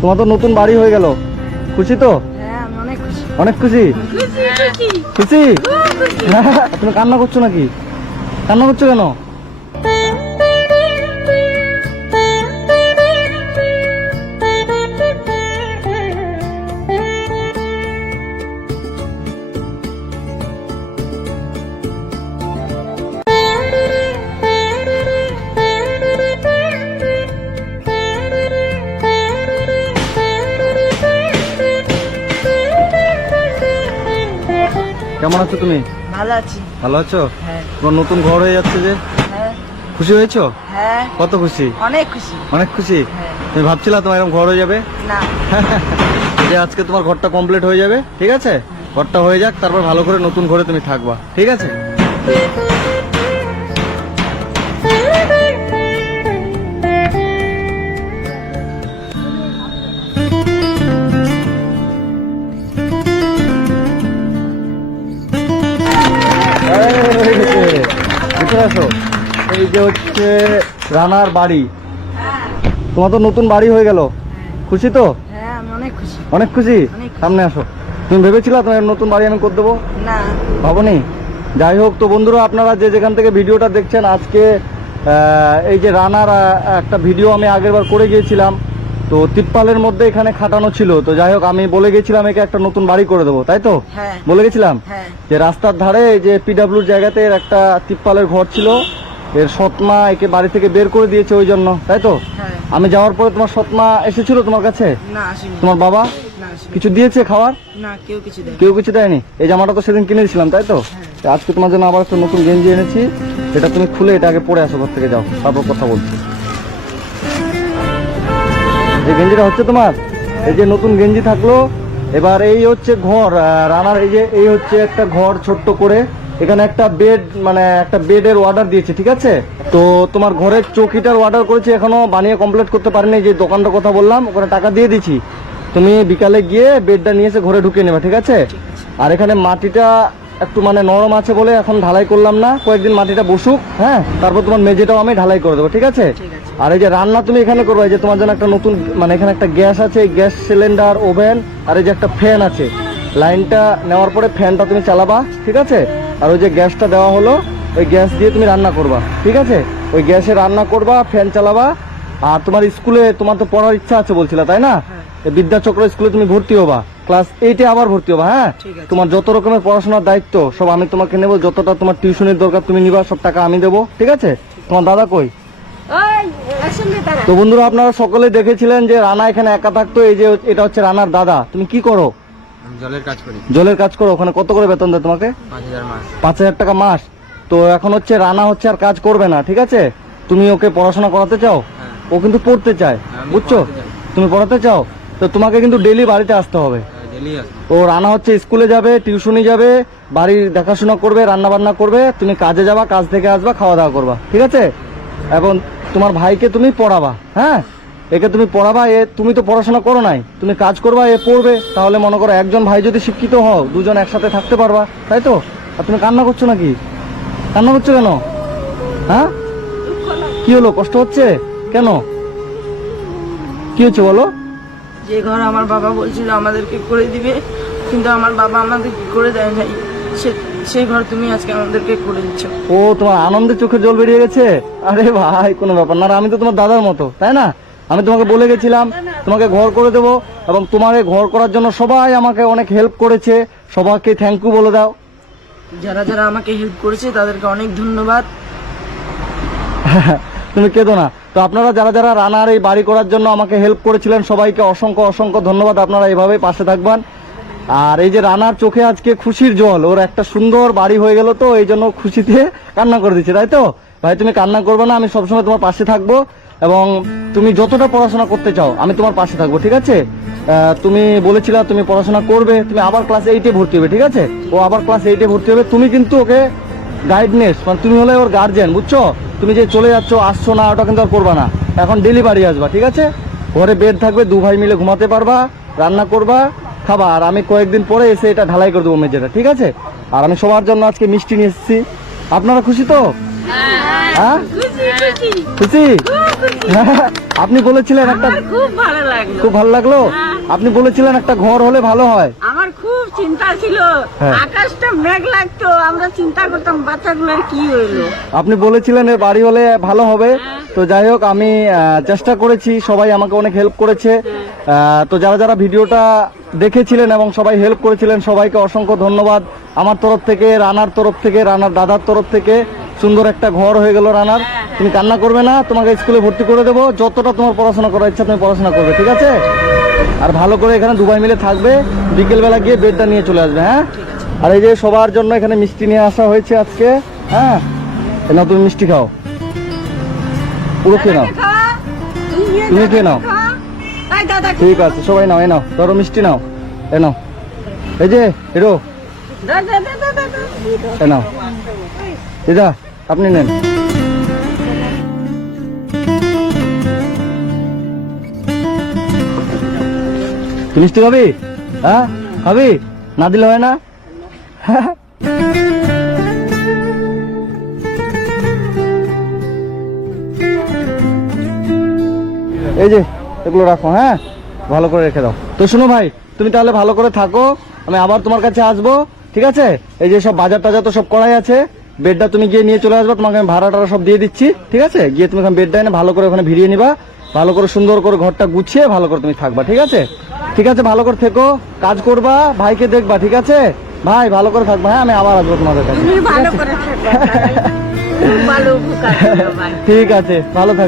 তোমার তো নতুন বাড়ি হয়ে গেল, খুশি তো? অনেক খুশি। খুশি? তুমি কান্না করছো নাকি? কান্না করছো কেন? কেমন আছো তুমি? ভালো আছি। ভালো আছো? হ্যাঁ। তোমার নতুন ঘর হয়ে যাচ্ছে যে, হ্যাঁ। খুশি হয়েছো? হ্যাঁ। কত খুশি? অনেক খুশি। অনেক খুশি। হ্যাঁ। তুমি ভাবছিলা তোমার এরকম ঘর হয়ে যাবে? না। যে আজকে তোমার ঘরটা কমপ্লিট হয়ে যাবে, ঠিক আছে? ঘরটা হয়ে যাক, তারপর ভালো করে নতুন ঘরে তুমি থাকবা, ঠিক আছে? ভিতরে আসো। এই যে হচ্ছে রানার বাড়ি। তোমার তো নতুন বাড়ি হয়ে গেল, খুশি তো? হ্যাঁ, আমি অনেক খুশি। অনেক খুশি। অনেক খুশি। সামনে আসো। তুমি ভেবেছিলা তোমার নতুন বাড়ি আমি করে দেবো? না। ভাবনি? যাই হোক, তো বন্ধুরা আপনারা যে যেখান থেকে ভিডিওটা দেখছেন, আজকে এই যে রানার একটা ভিডিও আমি আগেরবার করে গিয়েছিলাম, তো তিপ্পালের মধ্যে এখানে খাটানো ছিল। তো যাই হোক, আমি বলে গেছিলাম একে একটা নতুন বাড়ি করে দেবো, তাই তো? হ্যাঁ। বলে গেছিলাম হ্যাঁ। যে রাস্তার ধারে এই যে পিডাব্লিউর জায়গাতে এর একটা তিপ্পালের ঘর ছিল, এর সৎমা একে বাড়ি থেকে বের করে দিয়েছে ওই জন্য, তাই তো? হ্যাঁ। আমি যাওয়ার পরে তোমার সৎমা এসেছিল তোমার কাছে? না, আসেনি। তোমার বাবা না, আসেনি। কিছু দিয়েছে খাওয়ার? না, কেউ কিছু দেয়। কেউ কিছু দেয়নি। এই জামাটা তো সেদিন কিনেছিলাম, তাই তো? তো আজকে তোমার জন্য আবার একটা নতুন গেঞ্জি এনেছি, এটা তুমি খুলে এটা আগে পরে আসো, ঘর থেকে যাও, তারপর কথা বলছি। যে গেঞ্জিটা হচ্ছে তোমার, এই যে নতুন গেঞ্জি থাকলো। এবার এই হচ্ছে ঘর রানার, এই যে এই হচ্ছে একটা ঘর ছোট্ট করে, এখানে একটা বেড, মানে একটা বেডের অর্ডার দিয়েছে, ঠিক আছে? তো তোমার ঘরের চৌকিটার অর্ডার করেছি, এখনো বানিয়ে কমপ্লিট করতে পারিনি। যে দোকানটার কথা বললাম ওখানে টাকা দিয়ে দিছি, তুমি বিকালে গিয়ে বেডটা নিয়ে এসে ঘরে ঢুকিয়ে নেবে, ঠিক আছে? আর এখানে মাটিটা একটু মানে নরম আছে বলে এখন ঢালাই করলাম না, কয়েকদিন মাটিটা বসুক, হ্যাঁ, তারপর তোমার মেঝেটাও আমি ঢালাই করে দেবো, ঠিক আছে? ঠিক আছে। আর এই যে রান্না তুমি এখানে করবে, এই যে তোমার জন্য একটা নতুন, মানে এখানে একটা গ্যাস আছে, গ্যাস সিলিন্ডার, ওভেন, আর এই যে একটা ফ্যান আছে। লাইনটা নেওয়ার পরে ফ্যানটা তুমি চালাবা, ঠিক আছে? আর ওই যে গ্যাসটা দেওয়া হলো, ওই গ্যাস দিয়ে তুমি রান্না করবা, ঠিক আছে? ওই গ্যাসে রান্না করবা, ফ্যান চালাবা। আর তোমার স্কুলে তোমার তো পড়ার ইচ্ছা আছে বলছিলা, তাই না? এই বিদ্যাচক্র স্কুলে তুমি ভর্তি হবা, ক্লাস 8-এ আবার ভর্তি হবা, হ্যাঁ? ঠিক আছে। তোমার যত রকমের পড়াশোনার দায়িত্ব সব আমি তোমাকে নেবো, যতটা তোমার টিউশনের দরকার তুমি নিবা, সব টাকা আমি দেবো, ঠিক আছে? তোমার দাদা কই? তো বন্ধুরা আপনারা সকলে দেখেছিলেন যে রানা এখানে একা থাকতো। এই যে এটা হচ্ছে রানার দাদা। তুমি কি করো? জলের কাজ করি। জলের কাজ করো। ওখানে কত করে বেতন দেয় তোমাকে? 5000 মাস। 5000 টাকা মাস। তো এখন হচ্ছে রানা হচ্ছে আর কাজ করবে না, ঠিক আছে? তুমি ওকে পড়াশোনা করাতে চাও? হ্যাঁ। ও কিন্তু পড়তে চায়, আমি বুঝছো? পড়াতে চাই। তুমি পড়াতে চাও, তো তোমাকে কিন্তু ডেইলি বাড়িতে আসতে হবে। ডেলি আসে। ও রানা হচ্ছে স্কুলে যাবে, টিউশনি যাবে, বাড়ির দেখাশোনা করবে, রান্না বান্না করবে, তুমি কাজে যাবা, কাজ থেকে আসবা, খাওয়া দাওয়া করবা, ঠিক আছে? এবং তোমার ভাইকে তুমি পড়াবা, হ্যাঁ? একে তুমি পড়াবা। তুমি তো পড়াশোনা করো নাই, তুমি কাজ করবা, এ পড়বে। তাহলে মনে করো একজন ভাই যদি শিক্ষিত হও, দুজন একসাথে থাকতে পারবা, তাই তো? আর তুমি কান্না করছো নাকি? কান্না করছো কেন? হ্যাঁ, কি হলো? কষ্ট হচ্ছে কেন? কি হচ্ছে বলো? যে ঘর আমার বাবা বলছিল আমাদেরকে করে দিবে, কিন্তু আমার বাবা আমাদেরকে করে দেয় নাই। সেই ঘর তুমি আজকে আমাদেরকে করে দিচ্ছ। ও, তোমার আনন্দে চোখে জল বেরিয়ে গেছে? আরে ভাই, কোনো ব্যাপার না। আর আমি তো তোমার দাদার মতো, তাই না? আমি তোমাকে বলে গেছিলাম তোমাকে ঘর করে দেবো, এবং তোমার এই ঘর করার জন্য সবাই আমাকে অনেক হেল্প করেছে। সবাইকে থ্যাংক ইউ বলে দাও। যারা যারা আমাকে হেল্প করেছে তাদেরকে অনেক ধন্যবাদ। তুমি কেঁদো না। তো আপনারা যারা যারা রানার এই বাড়ি করার জন্য আমাকে হেল্প করেছিলেন, সবাইকে অসংখ্য অসংখ্য ধন্যবাদ। আপনারা এইভাবেই পাশে থাকবেন। আর এই যে রানার চোখে আজকে খুশির জল, ওর একটা সুন্দর বাড়ি হয়ে গেল, তো এই জন্য খুশিতে কান্না করে দিচ্ছে, তাই তো? ভাই তুমি কান্না করবে না, আমি সবসময় তোমার পাশে থাকবো, এবং তুমি যতটা পড়াশোনা করতে চাও আমি তোমার পাশে থাকবো, ঠিক আছে? তুমি বলেছিলা তুমি পড়াশোনা করবে, তুমি আবার ক্লাস 8-এ ভর্তি হবে, ঠিক আছে? ও আবার ক্লাস 8-এ ভর্তি হবে। তুমি কিন্তু ওকে গাইডনেস, মানে তুমি হলে ওর গার্জেন, বুঝছো? তুমি যে চলে যাচ্ছ, আসছো না, ওটা কিন্তু আর করবা না। এখন ডেলি বাড়ি আসবা, ঠিক আছে? ঘরে বেড থাকবে, দু ভাই মিলে ঘুমাতে পারবা, রান্না করবা, খাবা। আর আমি কয়েকদিন পরে এসে এটা ঢালাই করে দেবো মেঝেটা, ঠিক আছে? আর আমি সবার জন্য আজকে মিষ্টি নিয়ে এসেছি। আপনারা খুশি তো? হ্যাঁ, খুশি? আপনি বলেছিলেন একটা, আমার খুব ভালো লাগলো। খুব ভালো লাগলো। আপনি বলেছিলেন একটা ঘর হলে ভালো হয়। আমার খুব চিন্তা ছিল, হ্যাঁ। আকাশটা মেঘ লাগতো, আমরা চিন্তা করতাম বাচ্চাগুলোর কি হইলো। আপনি বলেছিলেন এর বাড়ি হলে ভালো হবে। তো যাই হোক, আমি চেষ্টা করেছি, সবাই আমাকে অনেক হেল্প করেছে। তো যারা যারা ভিডিওটা দেখেছিলেন এবং সবাই হেল্প করেছিলেন, সবাইকে অসংখ্য ধন্যবাদ আমার তরফ থেকে, রানার তরফ থেকে, রানার দাদার তরফ থেকে। সুন্দর একটা ঘর হয়ে গেল রানার। তুমি কান্না করবে না, তোমাকে স্কুলে ভর্তি করে দেবো। যতটা তোমার পড়াশোনা করার ইচ্ছা তুমি পড়াশোনা করবে, ঠিক আছে? আর ভালো করে এখানে দুবাই মিলে থাকবে, বিকেলবেলা গিয়ে বেডটা নিয়ে চলে আসবে। হ্যাঁ, আর এই যে সবার জন্য এখানে মিষ্টি নিয়ে আসা হয়েছে আজকে। হ্যাঁ, না তুমি মিষ্টি খাও, পুরো খেয়ে নাও। তুমি খেয়ে নাও, ঠিক আছে? সবাই নাও, এ নাও, ধরো মিষ্টি নাও, এ নাও। এই যে এরো, এ নাও দিদা, আপনি নেন। তুই মিষ্টি খাবি? হ্যাঁ খাবি, না দিলে হয় না। এই যে এগুলো রাখো, হ্যাঁ ভালো করে রেখে দাও। তো শোনো ভাই, তুমি তাহলে ভালো করে থাকো, আমি আবার তোমার কাছে আসবো, ঠিক আছে? এই যে সব বাজার টাজার তো সব করাই আছে, বেডটা তুমি গিয়ে নিয়ে চলে আসবে, তোমাকে আমি ভাড়া টাড়া সব দিয়ে দিচ্ছি, ঠিক আছে? গিয়ে তুমি ওখানে বেডটা এনে ভালো করে ওখানে ভিড়িয়ে নিবা, ভালো করে সুন্দর করে ঘরটা গুছিয়ে ভালো করে তুমি থাকবা, ঠিক আছে? ঠিক আছে, ভালো করে থেকো, কাজ করবা, ভাইকে দেখবা, ঠিক আছে? ভাই ভালো করে থাকবা, হ্যাঁ আমি আবার আসবো তোমাদের কাছে। তুমি ভালো করে থাকো, খুব ভালো উপকার করো ভাই। ঠিক আছে, ভালো থাকো।